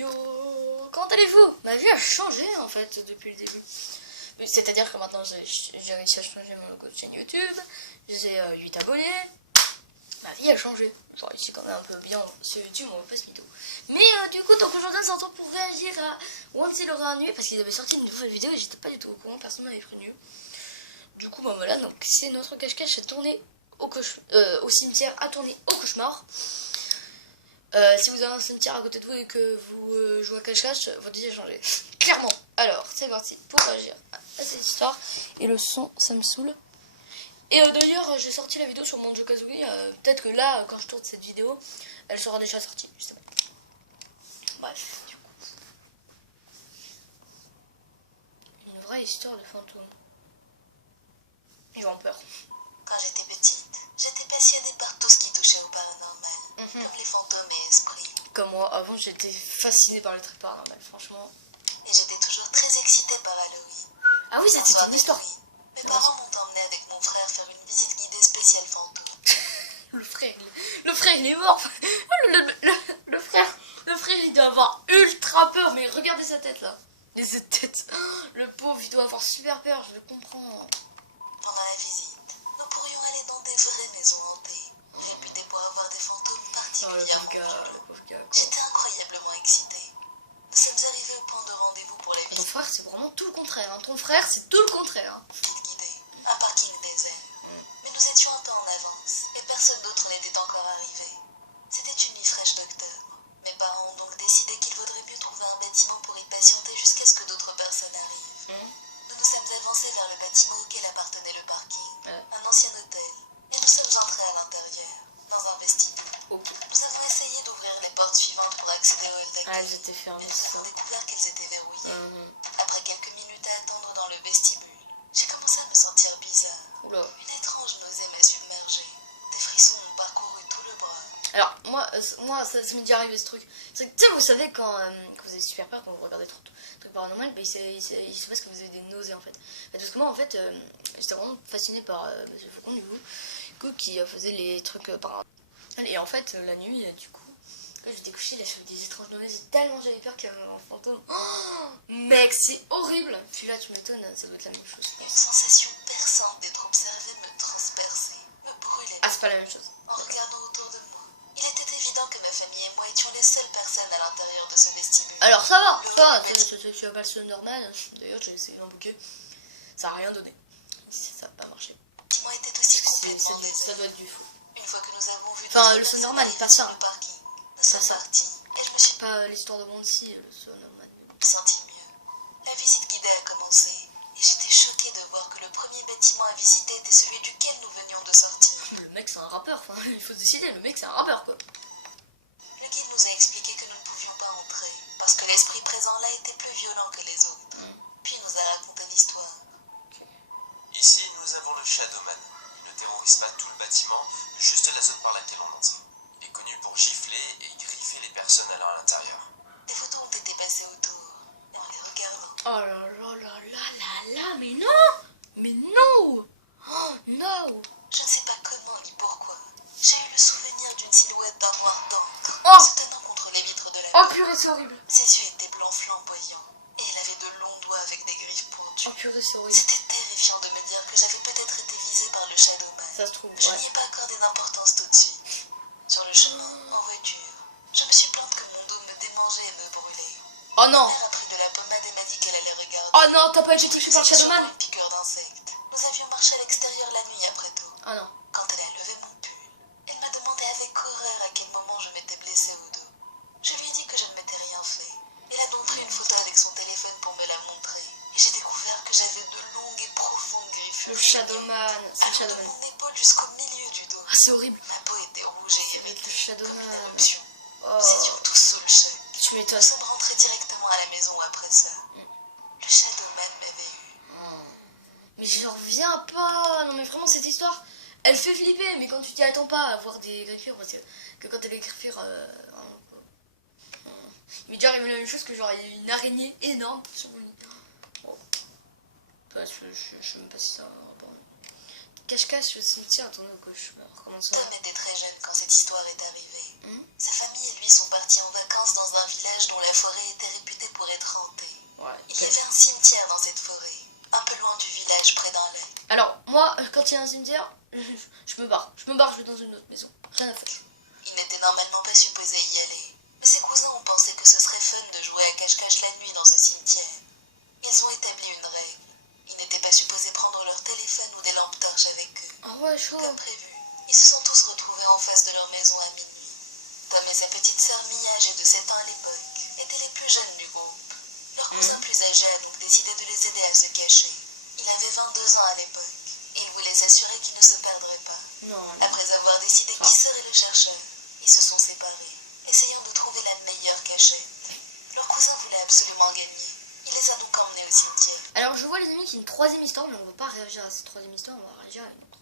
Yo, comment allez-vous? Ma vie a changé en fait depuis le début. C'est-à-dire que maintenant j'ai réussi à changer mon logo de chaîne YouTube, j'ai 8 abonnés, ma vie a changé. J'ai réussi quand même un peu bien sur YouTube, on passe mytho. Mais du coup, donc aujourd'hui on se retrouve pour réagir à One Piece Aura Nuit parce qu'il avait sorti une nouvelle vidéo et j'étais pas du tout au courant, personne m'avait prévenu. Du coup, bah voilà, donc c'est notre cache-cache à tourner au cimetière, à tourner au cauchemar. Si vous avez un cimetière à côté de vous et que vous jouez à cache-cache, votre vie a changé. Clairement. Alors, c'est parti pour réagir à cette histoire. Et le son, ça me saoule. Et d'ailleurs, j'ai sorti la vidéo sur Banjo Kazooie. Peut-être que là, quand je tourne cette vidéo, elle sera déjà sortie, justement. Bref, du coup. Une vraie histoire de fantôme. J'ai en peur. Quand j'étais petite, j'étais passionnée par tout ce qui touchait au paranormal, comme les fantômes et esprits. Comme moi, avant j'étais fascinée par les trucs paranormaux, franchement. Et j'étais toujours très excitée par Halloween. Ah oui, ça c'était une histoire. Mes parents m'ont emmenée avec mon frère faire une visite guidée spéciale fantôme. le frère il est mort. le frère il doit avoir ultra peur, mais regardez sa tête là. Et cette tête, le pauvre il doit avoir super peur, je le comprends. Pendant la visite, nous pourrions aller dans des vraies maisons hantées, réputées pour avoir des fantômes particulièrement violents. J'étais incroyablement excitée. Nous sommes arrivés au point de rendez-vous pour la visite. Ton frère c'est vraiment tout le contraire, hein. Ton frère c'est tout le contraire. Hein. Guide guidée, un parking désert. Mais nous étions un peu en avance et personne d'autre n'était encore arrivé. C'était une nuit fraîche d'octobre. Mes parents ont donc décidé qu'il vaudrait mieux trouver un bâtiment pour y patienter jusqu'à ce que d'autres personnes arrivent. Nous nous sommes avancés vers le bâtiment auquel appartenait le parking, un ancien hôtel, et nous sommes entrés à l'intérieur, dans un vestibule. Nous avons essayé d'ouvrir les portes suivantes pour accéder au hall d'accueil, elles étaient fermées, mais nous avons découvert qu'elles étaient verrouillées. Après quelques minutes à attendre dans le vestibule, j'ai commencé à me sentir bizarre. Oula. Une étrange nausée m'a submergée. Des frissons ont parcouru tout le bras. Alors, moi ça m'est déjà arrivé ce truc. C'est que, tu sais, vous savez, quand vous avez super peur, quand vous regardez trop de trucs paranormaux, bah, il se passe que vous avez des nausées en fait. Parce que moi, en fait, j'étais vraiment fascinée par Monsieur Faucon, du coup, qui faisait les trucs paranormaux. Et en fait, la nuit, du coup, quand j'étais couchée, là, j'avais des étranges nausées, tellement j'avais peur qu'il y avait un fantôme. Oh, mec, c'est horrible! Puis là, tu m'étonnes, ça doit être la même chose. Une sensation perçante d'être observé me transperçait, me brûlait. Ah, c'est pas la même chose. En regardant autour de moi, il était évident que ma famille et moi étions les seules personnes à l'intérieur de ce vestibule. Alors ça va, tu vas pas le normal. D'ailleurs, j'ai essayé d'en bouquer, ça a rien donné. Ça a pas marché. Le bâtiment était aussi complètement désert. Ça doit être du faux. Une fois que nous avons vu enfin, le son normal, pas ça. Le parking, nous sommes partis. Et je me suis pas l'histoire de Monty, le son normal. Senti mieux. La visite guidée a commencé. Et j'étais choquée de voir que le premier bâtiment à visiter était celui duquel nous venions de sortir. Le mec c'est un rappeur, enfin il faut se décider, le mec c'est un rappeur quoi. Le guide nous a expliqué que nous ne pouvions pas entrer, parce que l'esprit présent là était plus violent que les autres. Puis il nous a raconté l'histoire. Ici nous avons le Shadowman. Il ne terrorise pas tout le bâtiment, juste la zone par laquelle on entre. Il est connu pour gifler et griffer les personnes allant à l'intérieur. Des photos ont été passées autour, et en les regardant. Oh là, mais non! Mais non! Oh non! Je ne sais pas comment ni pourquoi. J'ai eu le souvenir d'une silhouette d'un noir dense, se tenant contre les vitres de la Oh purée, c'est horrible! Ses yeux étaient blancs flamboyants, et elle avait de longs doigts avec des griffes pointues. Oh purée, c'est horrible. C'était terrifiant de me dire que j'avais peut-être été visée par le Shadowman. Ça se trouve, Je n'y ai pas accordé d'importance tout de suite. Sur le chemin, en voiture, je me suis plainte que mon dos me démangeait et me brûlait. Oh non! Ma mère a pris de la pommade et m'a dit qu'elle allait regarder. Oh non, t'as pas été touché par le Shadowman? Une piqûre d'insecte. Nous avions marché à l'extérieur la nuit après tout. Oh non. Quand elle a levé mon pull, elle m'a demandé avec horreur à quel moment je m'étais blessée au dos. Je lui ai dit que je ne m'étais rien fait. Elle a donc pris une photo avec son téléphone pour me la montrer. Et j'ai découvert que j'avais de longues et profondes griffes. Le Shadowman, c'est le Shadowman. De mon épaule jusqu'au milieu du dos. Ah, c'est horrible. Ma peau était rouge et avec le Shadowman. Oh. Nous étions tous sous le choc. Tu m'étonnes. Nous sommes rentrés directement à la maison après ça. Le Shadowman m'avait eu. Mais je reviens pas. Non mais vraiment cette histoire, elle fait flipper. Mais quand tu t'y attends pas à voir des griffures, parce que quand elle est griffure, il m'est déjà arrivé la même chose que genre il y a une araignée énorme sur mon lit. Oh. Je sais même pas si ça a un rapport. Cache-cache au cimetière, attendez au cauchemar. Comment ça? Tom était très jeune quand cette histoire est arrivée. Sa famille et lui sont partis en vacances dans un village dont la forêt Moi, quand il y a un cimetière, je me barre. Je vais dans une autre maison. Rien à faire. Il n'était normalement pas supposé y aller, mais ses cousins ont pensé que ce serait fun de jouer à cache-cache la nuit dans ce cimetière. Ils ont établi une règle. Ils n'étaient pas supposés prendre leur téléphone ou des lampes torches avec eux. Ah ouais, chaud. Comme prévu, ils se sont tous retrouvés en face de leur maison à minuit. Tom et sa petite sœur Mia, âgée de 7 ans à l'époque, étaient les plus jeunes du groupe. Leur cousin plus âgé a donc décidé de les aider à se cacher. Il avait 22 ans à l'époque, et il voulait s'assurer qu'il ne se perdrait pas. Non. Après avoir décidé qui serait le chercheur, ils se sont séparés, essayant de trouver la meilleure cachette. Leur cousin voulait absolument gagner. Il les a donc emmenés au cimetière. Alors je vois les amis qu'il y a une troisième histoire, mais on va pas réagir à cette troisième histoire, on va réagir à une autre.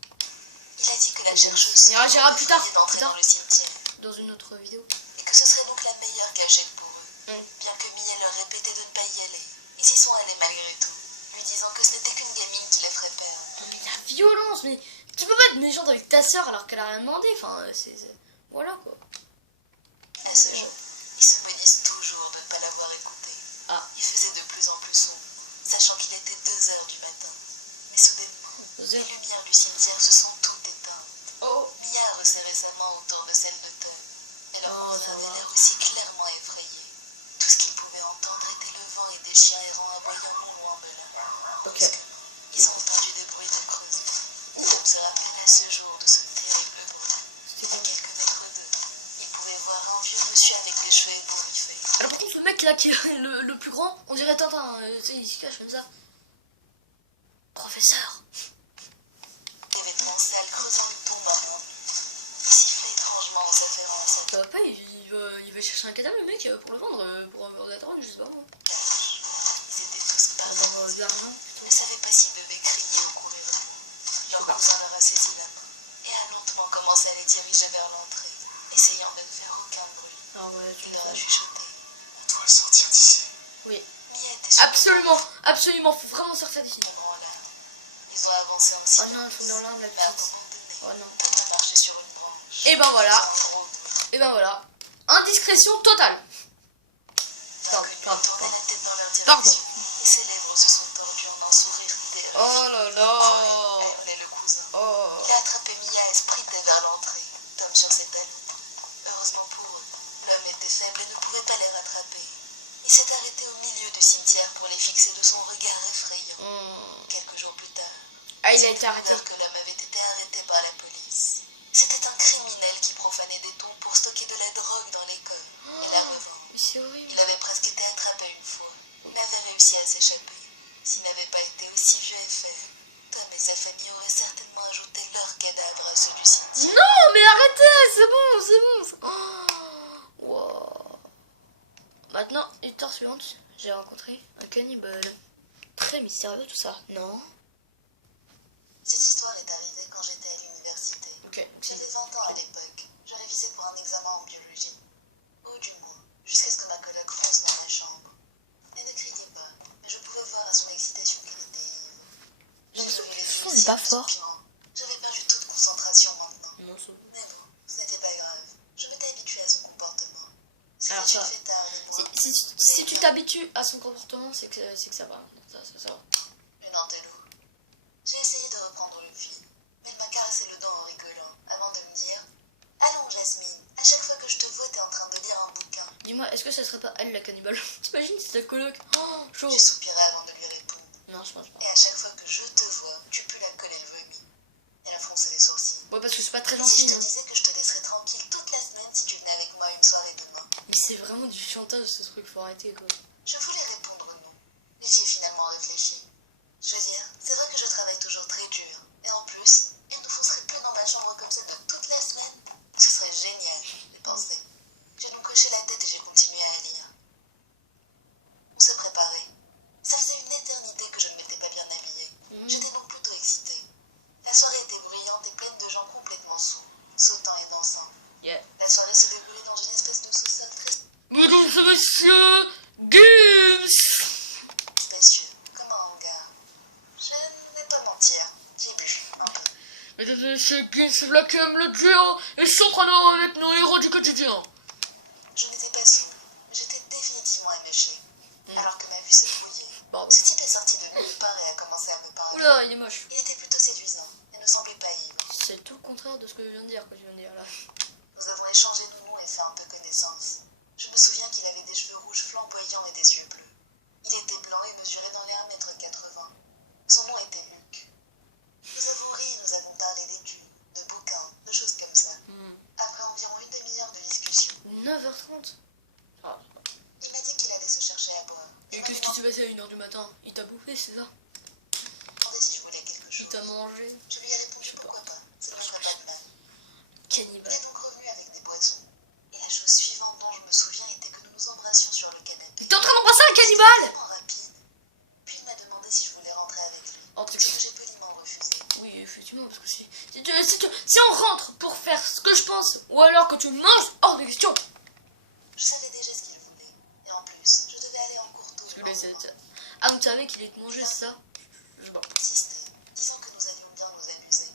Il a dit que la chercheuse Il réagira plus tard, d'entrer dans le cimetière, dans une autre vidéo. et que ce serait donc la meilleure cachette pour eux. Bien que Mia leur répétait de ne pas y aller, ils y sont allés malgré tout, lui disant que ce n'était qu'une gamine qui les ferait perdre. Mais la violence, mais tu peux pas être méchante avec ta sœur alors qu'elle a rien demandé, enfin voilà quoi. À ce jour, ils se bénissent toujours de ne pas l'avoir écouté. Ah. Il faisait de plus en plus sombre, sachant qu'il était 2 heures du matin. Mais soudainement, les lumières du cimetière se sont toutes éteintes. Oh. Mia a resserré sa main autour de celle de Tom, et leur Oh, cousin ça avait va. l'air aussi clairement effrayé. Tout ce qu'ils pouvaient entendre était le vent et des chiens errants aboyant non loin de là. Ok. Brusquement, ils ont entendu des bruits de creusement. Tom se rappelle à ce jour de ce terrible bruit. À quelques mètres d'eux, ils pouvaient voir un vieux monsieur avec les cheveux ébouriffés. Alors par contre le mec là qui est le plus grand, on dirait Tintin, tu sais, il se cache comme ça. Professeur. Des vêtements sales creusant le tombe à main. Il sifflait étrangement en s'afférant à sa Ça va pas, il va chercher un cadavre le mec pour le vendre, pour avoir de la drogue, je sais pas moi. cage. Ils étaient tous Pour parfaits. avoir de l'argent Ils plutôt. ne savaient pas s'ils devaient crier ou courir. Leur cousin leur a saisi la main et a lentement commencé à les diriger vers l'entrée, essayant de ne faire aucun bruit. Ah ouais, tu Il me leur a fais. chuchoté. On doit sortir d'ici. Oui. Mia était sur Absolument, faut vraiment sortir d'ici. ce moment-là. Ils ont avancé en Oh silence. non, ils font dans l'arme la Mais à un petite. moment donné, Oh non. Tom a marché sur une branche. Et ben voilà. En gros, Et ben voilà. Indiscrétion totale. l'inconnu a Pardon. tourné la tête dans leur Pardon. direction et ses lèvres se sont tordues en un sourire terrible. Oh là A là. hurlé le cousin. Oh. Il a attrapé Mia et sprinté vers l'entrée, Tom sur ses talons. Heureusement pour eux, l'homme était faible et ne pouvait pas les rattraper. Il s'est arrêté au milieu du cimetière pour les fixer de son regard effrayant. Quelques jours plus tard, Ah, il ils a ont été arrêté. découvert que l'homme avait été arrêté par la police. C'était un criminel qui profanait des tombes pour stocker de la drogue dans les coffres et la revendre. Mais c'est horrible. Il avait presque été attrapé une fois, mais avait réussi à s'échapper. S'il n'avait pas été aussi vieux et faible, Tom et sa famille auraient certainement ajouté leur cadavre à ceux du cimetière. Non, mais arrêtez, c'est bon. Oh. Wow. Maintenant, histoire suivante, j'ai rencontré un cannibale. Très mystérieux tout ça, non? Cette histoire est arrivée quand j'étais à l'université. Ok. J'avais 20 ans à l'époque. Je révisais pour un examen en biologie. Au haut du mois, jusqu'à ce que ma coloc fonce dans ma chambre. Elle ne criait pas, mais je pouvais voir à son excitation qu'elle était ivre. J'ai l'impression J'avais que les le son yeux n'est pas si fort. soupirants. J'avais perdu toute concentration maintenant. Non, c'est Mais bon, ce n'était pas grave. Je m'étais habituée à son comportement. C'était Alors, une ça- fêtarde et moi, si tu t'habitues à son comportement, c'est que ça va. Ça va. une antelope. J'ai essayé de reprendre le fil, mais elle m'a caressé le dent en rigolant, avant de me dire « Allons, Jasmine, à chaque fois que je te vois, t'es en train de lire un bouquin. » Dis-moi, est-ce que ça serait pas elle la cannibale? T'imagines, c'est ta coloc. Oh, chaud. J'ai soupiré avant de lui répondre. Non, je pense pas. Et à chaque fois que je te vois, tu pues la colle et le vomi. Elle a froncé les sourcils. Ouais, parce que c'est pas très Et si gentil. je te Hein. disais que je te laisserais tranquille toute la semaine si tu venais avec moi une soirée demain? Mais c'est vraiment du chantage ce truc, faut arrêter quoi. Je voulais répondre non, mais j'y ai finalement réfléchi. Je veux dire, c'est vrai que je travaille toujours très dur. Et en plus, elle nous foncerait plus dans ma chambre comme ça de toute la semaine. Ce serait génial, j'ai pensé. J'ai donc hoché la tête et j'ai continué à lire. On s'est préparé. Ça faisait une éternité que je ne m'étais pas bien habillée. J'étais donc plutôt excitée. La soirée était brillante et pleine de gens complètement saouls, sautant et dansant. Yeah. La soirée se déroulait dans une espèce de sous-sol très Mesdames et messieurs, Games. spacieux, comme un hangar. Je ne vais pas mentir, j'ai bu un peu. Mesdames et messieurs, Games, c'est là qui aime le duo et s'entraînant avec nos héros du quotidien. Je n'étais pas saoule, mais j'étais définitivement éméchée. Alors que ma vue se brouillait. Pardon. Ce type est sorti de nulle part et a commencé à me parler. Oula, il est moche. Il était plutôt séduisant. contraire de ce que je viens de dire, quoi, je viens de dire là. Nous avons échangé nos noms et fait un peu connaissance. Je me souviens qu'il avait des cheveux rouges flamboyants et des yeux bleus. Il était blanc et mesurait dans les 1,80 m. Son nom était Luc. Nous avons ri, nous avons parlé d'études, de bouquins, de choses comme ça. Après environ une demi-heure de discussion, 9h30. Ah. il m'a dit qu'il allait se chercher à boire. Et qu'est-ce qui s'est passé à 1h du matin? Il t'a bouffé, c'est ça? Demandé si je voulais quelque chose. Il t'a mangé? Je lui ai répondu pourquoi pas. Ça ne ferait pas de mal. Il Cannibale. est donc revenu avec des boissons. Et la chose suivante dont je me souviens était que nous nous embrassions sur le canapé. T'es en train d'embrasser un cannibale? Tellement rapide. Puis il m'a demandé si je voulais rentrer avec lui. En tout Ce cas. que j'ai poliment refusé. Oui, effectivement, parce que si on rentre pour faire ce que je pense, ou alors que tu manges, hors de question. Je savais déjà ce qu'il voulait. Et en plus, je devais aller en cours tôt. Parce que là, ah, donc tu savais qu'il allait te manger, c'est ça? Je sais pas. Insisté, disant que nous allions bien nous amuser.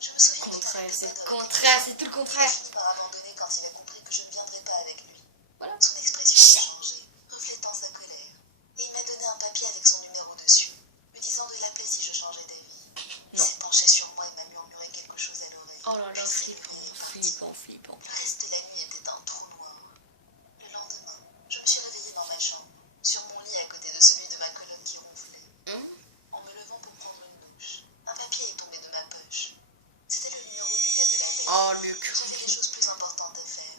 Je me souviens qu'il Contraire, n'arrêtait c'est pas le de contraire, c'est tout le Il a contraire. fini par abandonner quand il a compris que je ne viendrais pas avec lui. Voilà. Son expression a changé, reflétant sa colère. Et il m'a donné un papier avec son numéro dessus, me disant de l'appeler si je changeais d'avis. Il Non. s'est penché sur moi et m'a murmuré quelque chose à l'oreille. Oh là là, Puis s'est flippant, levé et est parti. flippant, flippant. Le reste de la nuit était un trou noir. Le lendemain, je me suis réveillée dans ma chambre, sur mon lit à côté de celui de ma coloc qui ronflait. En me levant pour prendre une douche, un papier est tombé de ma poche. C'était le numéro du gars de la veille. Oh, Luc. J'avais des choses plus importantes à faire.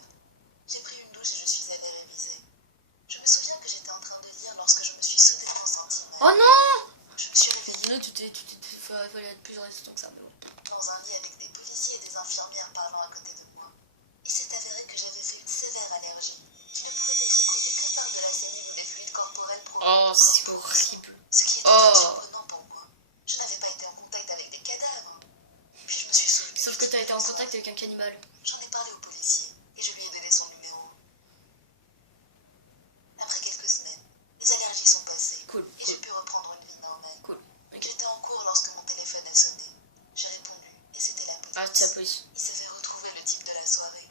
J'ai pris une douche et je suis allée réviser. Je me souviens que j'étais en train de lire lorsque je me suis soudainement sentie mal. Oh non! Je me suis réveillée Sinon, fallait être plus résistant que ça, mais bon. dans un lit avec des policiers et des infirmières parlant à côté de moi. Il s'est avéré que j'avais fait une sévère allergie, qui ne pouvait être causée que par de la saignée ou des fluides corporels provenant Oh, du c'est corps. horrible. Ce qui était Oh. très surprenant pour moi. Je n'avais pas été en contact avec des cadavres. Puis je me suis souvenue. Sauf que t'as été en contact avec un cannibale. J'en ai parlé au policier et je lui ai donné son numéro. Après quelques semaines, les allergies sont passées Cool, et cool, j'ai pu reprendre une vie normale. cool. Ok. J'étais en cours lorsque mon téléphone a sonné. J'ai répondu et c'était la police. Ah, c'est la police. Il s'avait retrouvé le type de la soirée.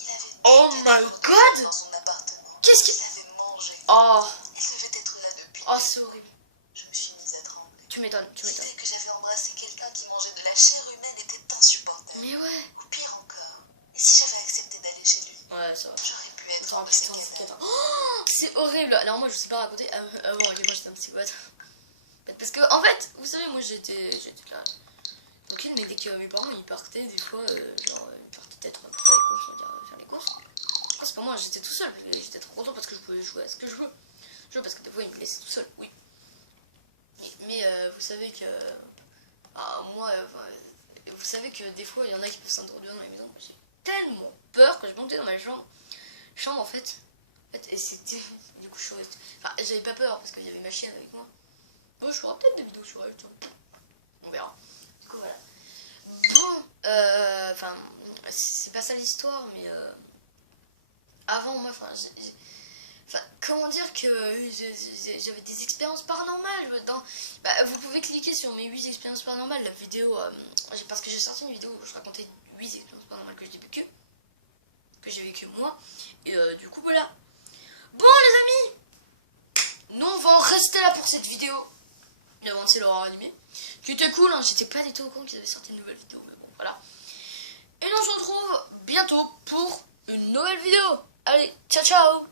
Il avait Oh tout my cadavre God! dans son appartement. Qu'est-ce qu'il- Il avait mangé. Oh, Il devait être là depuis. oh, c'est horrible. Je me suis mise à trembler. Tu m'étonnes, tu m'étonnes. L'idée que j'avais embrassé quelqu'un qui mangeait de la chair humaine était insupportable. Mais ouais. Ou pire encore, et si j'avais accepté d'aller chez lui, Ouais, ça va. j'aurais pu être Attends, un de ces putain, cadavres. Oh, c'est horrible. Alors moi, je sais pas raconter. Avant, ok, moi j'étais un psychopathe. Parce que, en fait, vous savez, moi j'étais là. Tranquille, mais dès que mes parents ils partaient, des fois, genre, ils partaient peut-être pour faire les courses, on va dire, faire les courses. Ah, c'est pas moi, j'étais tout seul. J'étais trop content parce que je pouvais jouer à ce que je veux. Je veux parce que des fois, ils me laissaient tout seul, oui. Mais vous savez que. Ah, moi, vous savez que des fois, il y en a qui peuvent s'introduire dans les maisons. J'ai tellement peur que je montais dans ma chambre en fait. Et c'était. Du coup, je suis restée. Enfin, j'avais pas peur parce qu'il y avait ma chienne avec moi. Bon, je ferai peut-être des vidéos sur elle, tiens. On verra. Du coup, voilà. Bon, enfin, c'est pas ça l'histoire, mais avant, moi, enfin, comment dire que j'avais des expériences paranormales vous pouvez cliquer sur mes 8 expériences paranormales, la vidéo, parce que j'ai sorti une vidéo où je racontais 8 expériences paranormales que j'ai vécu moi, et du coup, voilà. Bon, les amis, nous, on va en rester là pour cette vidéo d'avancer l'horreur animée, qui était cool, hein, j'étais pas du tout au courant qu'ils avaient sorti une nouvelle vidéo, mais bon, voilà. Et nous on se retrouve bientôt pour une nouvelle vidéo. Allez, ciao ciao.